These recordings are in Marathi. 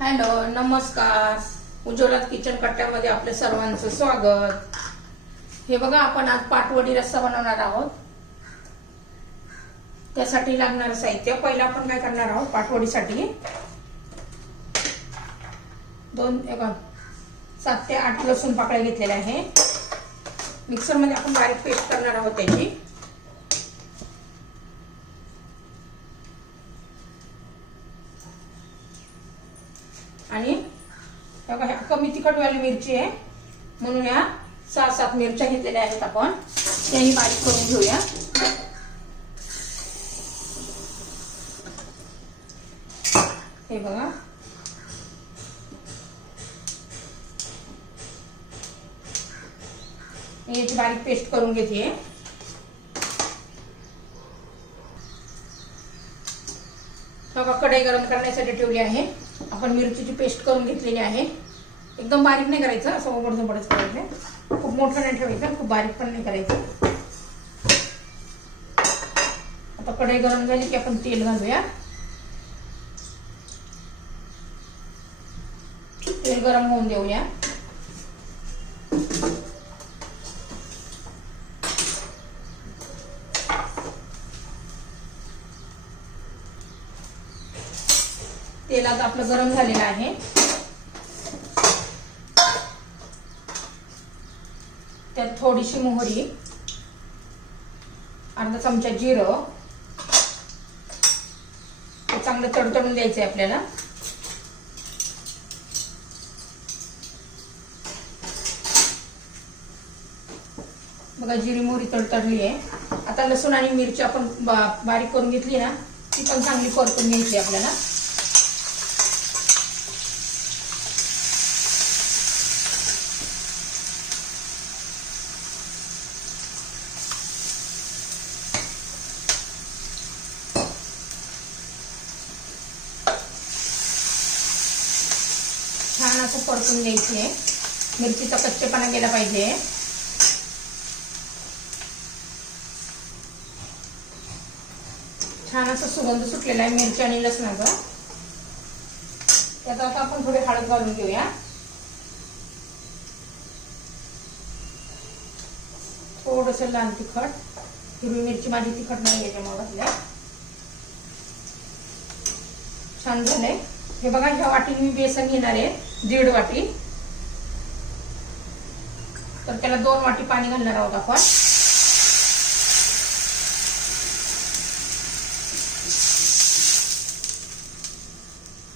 हॅलो नमस्कार. उज्ज्वलात किचन कट्ट्यामध्ये आपल्या सर्वांचं स्वागत. हे बघा आपण आज पाटवडी रस्सा बनवणार आहोत. त्यासाठी लागणारं साहित्य. पहिलं आपण काय करणार आहोत पाटवडीसाठी? दोन हे सात ते आठ लसूण पाकळ्या घेतलेल्या आहे. मिक्सरमध्ये आपण बारीक पेस्ट करणार आहोत त्याची. आणि ह्या कमी तिखटवाली मिरची आहे. म्हणून या सहा सात मिरच्या घेतलेल्या आहेत आपण. त्याही बारीक करून घेऊया. हे बघा. मी याची बारीक पेस्ट करून घेते बघा कढई गरम करण्यासाठी ठेवली आहे. आपण मिरचीची पेस्ट करून घेतलेली आहे. एकदम बारीक नाही करायचं असं ओबड झोबडच करायचं खूप मोठं नाही ठेवायचं खूप बारीक पण नाही करायचं. आता कढई गरम झाली की आपण तेल घालूया. तेल गरम होऊन देऊया. तेलात आपलं गरम झालेलं आहे. त्यात थोडीशी मोहरी अर्धा चमचा जिरं. ते चांगलं तडतडून द्यायचंय आपल्याला. बघा जिरी मोहरी तडतडली आहे. आता लसूण आणि मिरची आपण बारीक करून घेतली ना ती पण चांगली परतून घ्यायची आपल्याला. खूप परतून द्यायची आहे. मिरचीचा कच्चेपणा गेला पाहिजे. छान असं सुगंध सुटलेला आहे मिरची आणि लसणाचा. त्यात आता आपण थोडे हळद घालून घेऊया. थोडस लाल तिखट. हिरवी मिरची माझी तिखट नाही याच्यामुळे घातल्या छान झालंय. हे बघा ह्या वाटीने मी बेसन घेणार आहे. दीड वाटी. तर त्याला दोन वाटी पाणी घालणार आहोत आपण.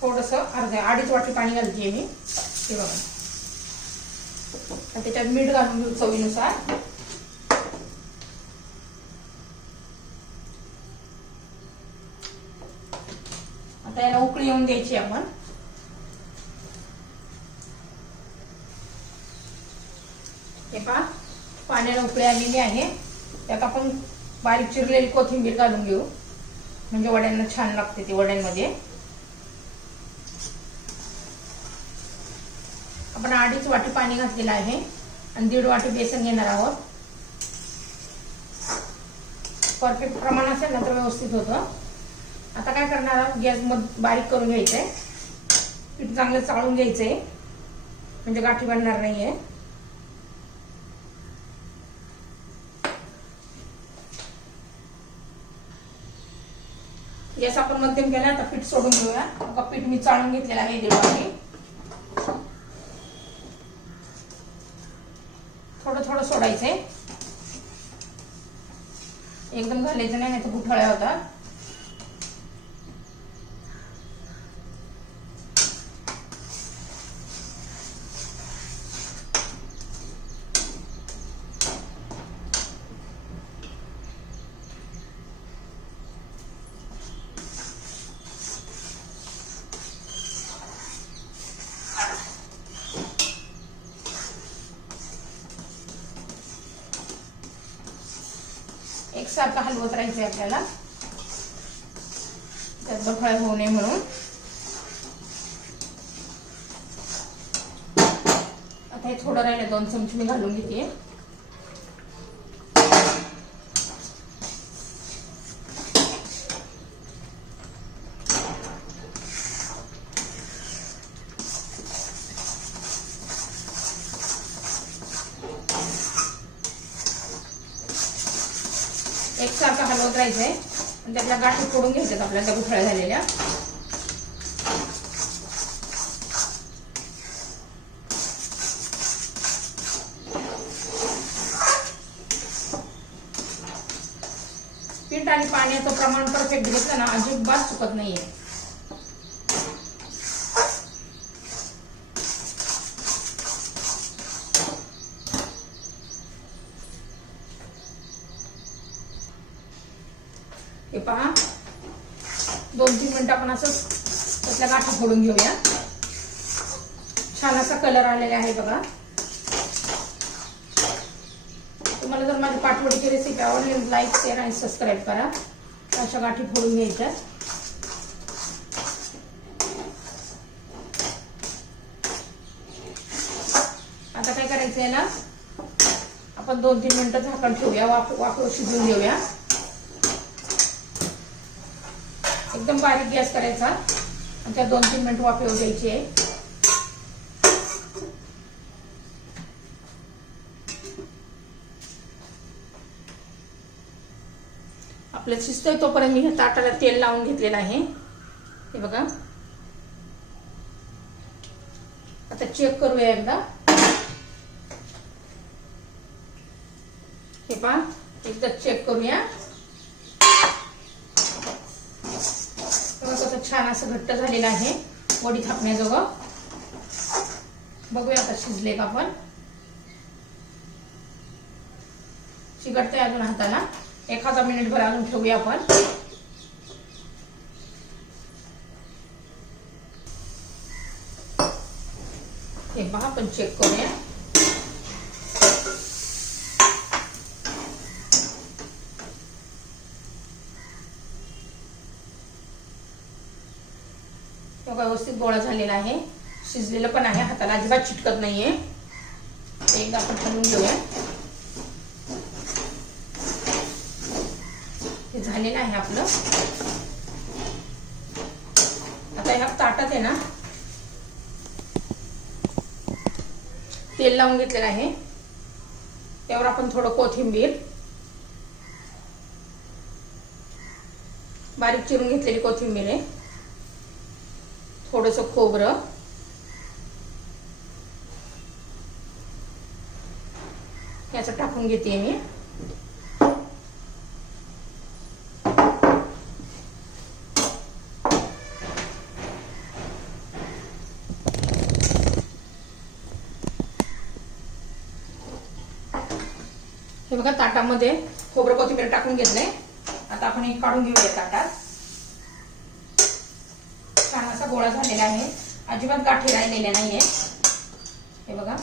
थोडस अर्ध्या अडीच वाटी पाणी घालते मी. ते बघा. आणि त्याच्यात मीठ घालून घेऊ चवीनुसार. आता याला उकळी येऊन द्यायची आपण हे पहा पाण्याला उकळी आलेली आहे. त्यात आपण बारीक चिरलेली कोथिंबीर घालून घेऊ. म्हणजे वड्यांना छान लागते ती वड्यांमध्ये. आपण अडीच वाटी पाणी घातलेलं आहे. आणि दीड वाटी बेसन घेणार आहोत. परफेक्ट प्रमाण असेल ना तर व्यवस्थित होतं. आता काय करणार आहोत? गॅस मध बारीक करून घ्यायचंय. पीठ चांगलं चाळून घ्यायचंय. म्हणजे गाठी बनणार नाहीये. गॅस आपण मध्यम केला आता पीठ सोडून घेऊया. बघा पीठ मी चाळून घेतलेलं आहे दीड थोडं थोडं सोडायचंय. एकदम घालायचं नाही नाही तर गुठळ्या होतात. एकसारखं हलवत राहायचंय आपल्याला. त्यात बफळ होऊ नये म्हणून. आता हे थोडं राहिलं दोन चमचे मी घालून घेते. एकसारखं हलवत राहायचं आहे आणि त्यातल्या गाठी फोडून घ्यायच्यात आपल्याला त्या गुठळ्या झालेल्या. पीठ आणि पाण्याचं प्रमाण परफेक्ट घेतलं ना अजिबात चुकत नाहीये. हे पहा. दोन तीन मिनिट आपण असं त्यातल्या गाठा फोडून घेऊया. छान असा कलर आलेला आहे बघा. तुम्हाला जर माझी पाठवडीची रेसिपी आवडली लाईक शेअर आणि सबस्क्राईब करा. अशा गाठी फोडून घ्यायच्या. आता काय करायचं आहे ना? आपण दोन तीन मिनिटं झाकण ठेवूया. वाफ वाफवर शिजून घेऊया. एकदम बारीक गॅस करायचा. आणि त्या दोन तीन मिनिट वाफेवर द्यायची आहे. आपलं शिजतोय तोपर्यंत मी ह्या ताटाला तेल लावून घेतलेलं आहे. हे बघा. आता चेक करूया एकदा. हे पहा. एकदा चेक करूया बघा कसं छान असं घट्ट झालेलं आहे. वडी थापण्याजोगं. बघूया आता शिजले का आपण चिकटते अजून हाताला. एखादा मिनिट भर अजून ठेवूया आपण. हे पहा आपण चेक करूया बघा व्यवस्थित गोळा झालेला आहे. शिजलेलं पण आहे. हाताला अजिबात चिटकत नाहीये. ते एकदा आपण हलवून घेऊया. हे झालेलं आहे आपलं. आता ह्या ताटात आहे ना तेल लावून घेतलेलं आहे. त्यावर आपण थोडं कोथिंबीर बारीक चिरून घेतलेली कोथिंबीर आहे. थोडस खोबरं. याचं टाकून घेते मी. हे बघा ताटामध्ये खोबरं कोथिंबीर टाकून घेतलंय. आता आपण हे काढून घेऊया ताटात. गोळा झालेला आहे. अजिबात गाठी राहिलेल्या नाहीये. हे बघा.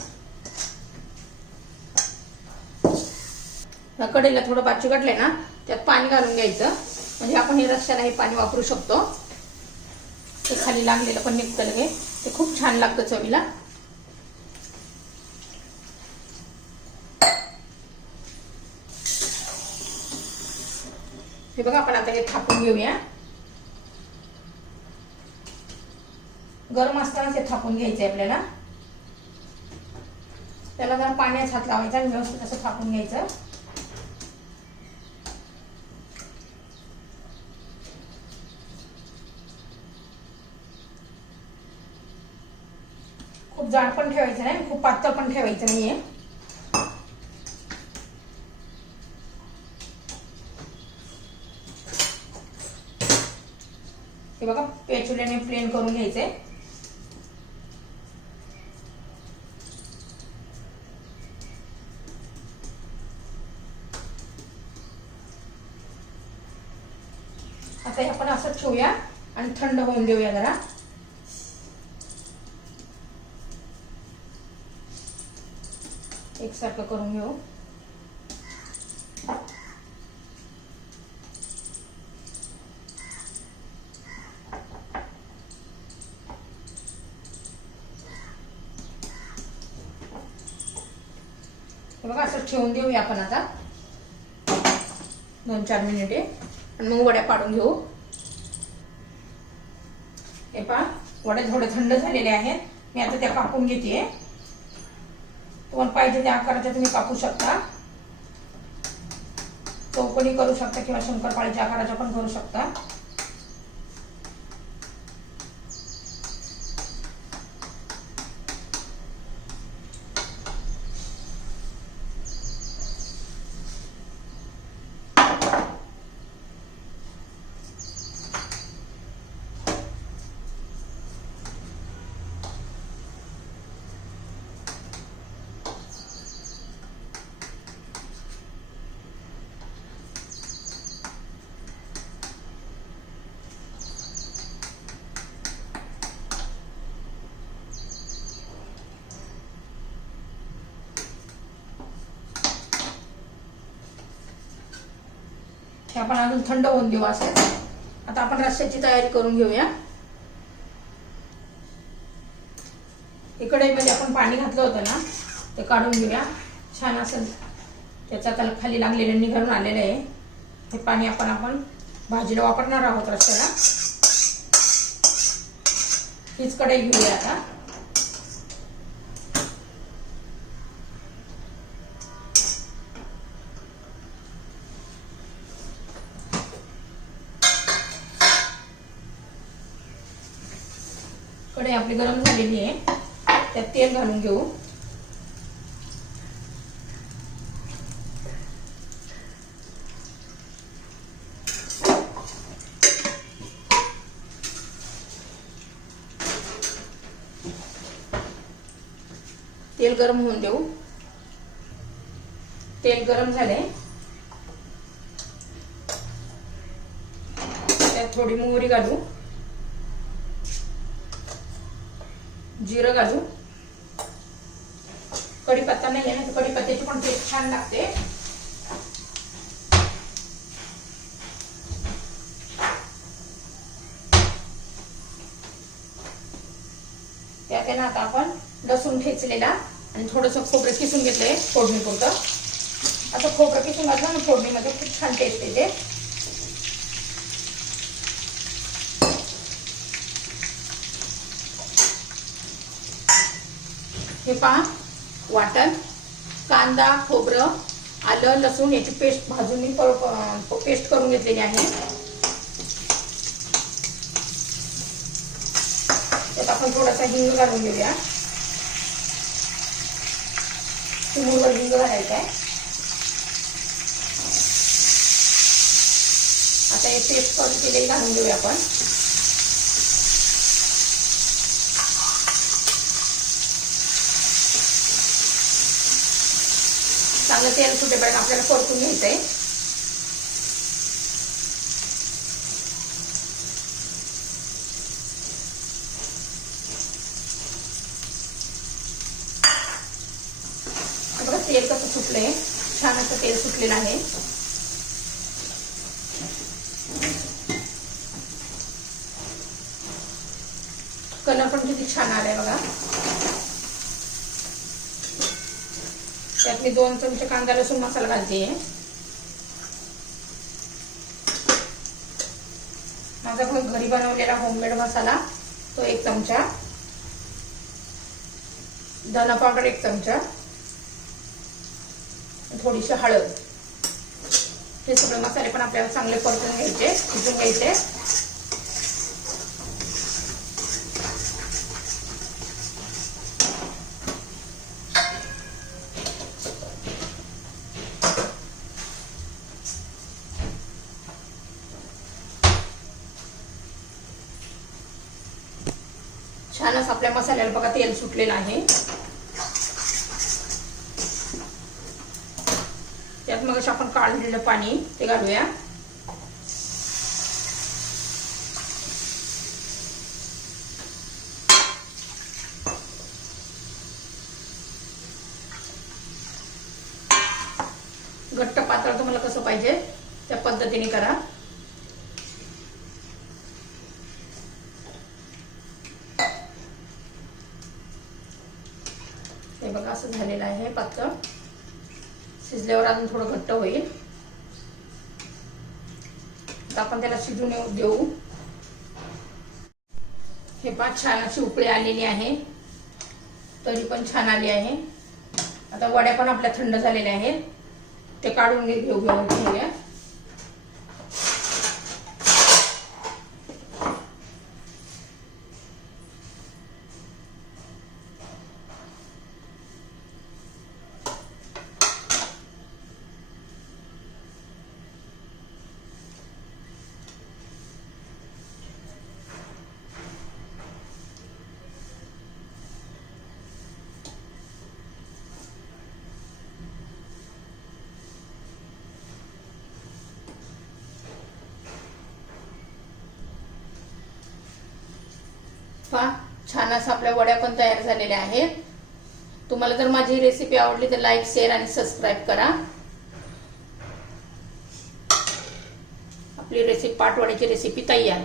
कडेला थोडं बाची घटले ना त्यात पाणी घालून घ्यायचं. म्हणजे आपण हे रस्त्याला हे पाणी वापरू शकतो. ते खाली लागलेलं पण निघतं लगे. ते खूप छान लागतं चवीला. हे बघा आपण आता हे थापून घेऊया. गरम असतानाच हे थापून घ्यायचंय आपल्याला. त्याला जरा पाण्यात हात लावायचा आणि व्यवस्थित असं थापून घ्यायचं. खूप जाड पण ठेवायचं नाही खूप पातळ पण ठेवायचं नाहीये. हे बघा पेचुल्याने प्लेन करून घ्यायचंय. ठेवूया आणि थंड होऊन देऊया जरा. एकसारखं करून घेऊ. बघा असं ठेवून देऊया आपण आता. दोन चार मिनिटे. आणि मग वड्या पाडून घेऊ. हे पहा वड्या थोडे थंड झालेले आहेत. मी आता त्या कापून घेते. तुम्हाला पाहिजे त्या आकाराच्या तुम्ही कापू शकता. चौकणी करू शकता किंवा शंकरपाळीच्या आकाराच्या पण करू शकता. आपण अजून थंड होऊन देऊ असे. आता आपण रस्स्याची तयारी करून घेऊया. इकडे म्हणजे आपण पाणी घातलं होतं ना ते काढून घेऊया. छान असं त्याचा त्याला खाली लागलेलं निघालून आलेलं आहे. हे पाणी आपण आपण भाजीला वापरणार आहोत रस्त्याला हीच कढई घेऊया आता. कढई आपली गरम झालेली आहे. त्यात तेल घालून घेऊ. तेल गरम होऊन देऊ तेल गरम झाले त्यात थोडी मोहरी घालू जिरं घालू कढीपत्ता नाही आहे ना तर कढीपत्त्याची पण टेस्ट छान लागते. त्यात आहे ना आता आपण लसूण ठेचलेला आणि थोडंसं खोबरं किसून घेतलंय फोडणी पुरतं असं खोबरं किसून घातलं ना फोडणीमध्ये खूप छान टेस्ट येते. हे पहा. वाटण कांदा खोबरं आलं लसूण याची पेस्ट भाजून मी पेस्ट करून घेतलेली आहे. त्यात आपण थोडासा हिंग घालून घेऊया. चिमूरवर हिंग घालायचा आहे. आता हे पेस्ट करून केलेली घालून घेऊया आपण. चांगलं तेल सुटेपर्यंत आपल्याला परतून घ्यायचंय बघा तेल कसं सुटलंय छान असं तेल सुटलेलं आहे. कलर पण किती छान आलाय बघा. त्यात मी दोन चमचे कांदा लसूण मसाला घालते माझा घरी बनवलेला होममेड मसाला तो एक चमचा. धना पावडर एक चमचा. थोडीशी हळद. हे सगळे मसाले पण आपल्याला चांगले परतून घ्यायचे शिजून घ्यायचे. छानच आपल्या मसाल्याला बघा तेल सुटलेलं आहे. त्यात मग आपण काढलेलं पाणी ते घालूया. घट्ट पातळ तुम्हाला कसं पाहिजे त्या पद्धतीने करा हे बघा असं झालेलं शिजल्यावर अजून थोडं घट्ट होईल. आपण त्याला शिजून येऊ देऊ. हे पाच छान अशी उकळी आलेली आहे. तरी पण छान आली आहे. आता वड्या पण आपल्या थंड झालेल्या आहेत. ते काढून घेऊ घेऊ घेऊया पहा छान असं आपल्या वड्या पण तयार झालेल्या आहेत. तुम्हाला जर माझी रेसिपी आवडली तर लाईक शेअर आणि सबस्क्राईब करा. आपली रेसिपी पाटवड्याची रेसिपी तयार.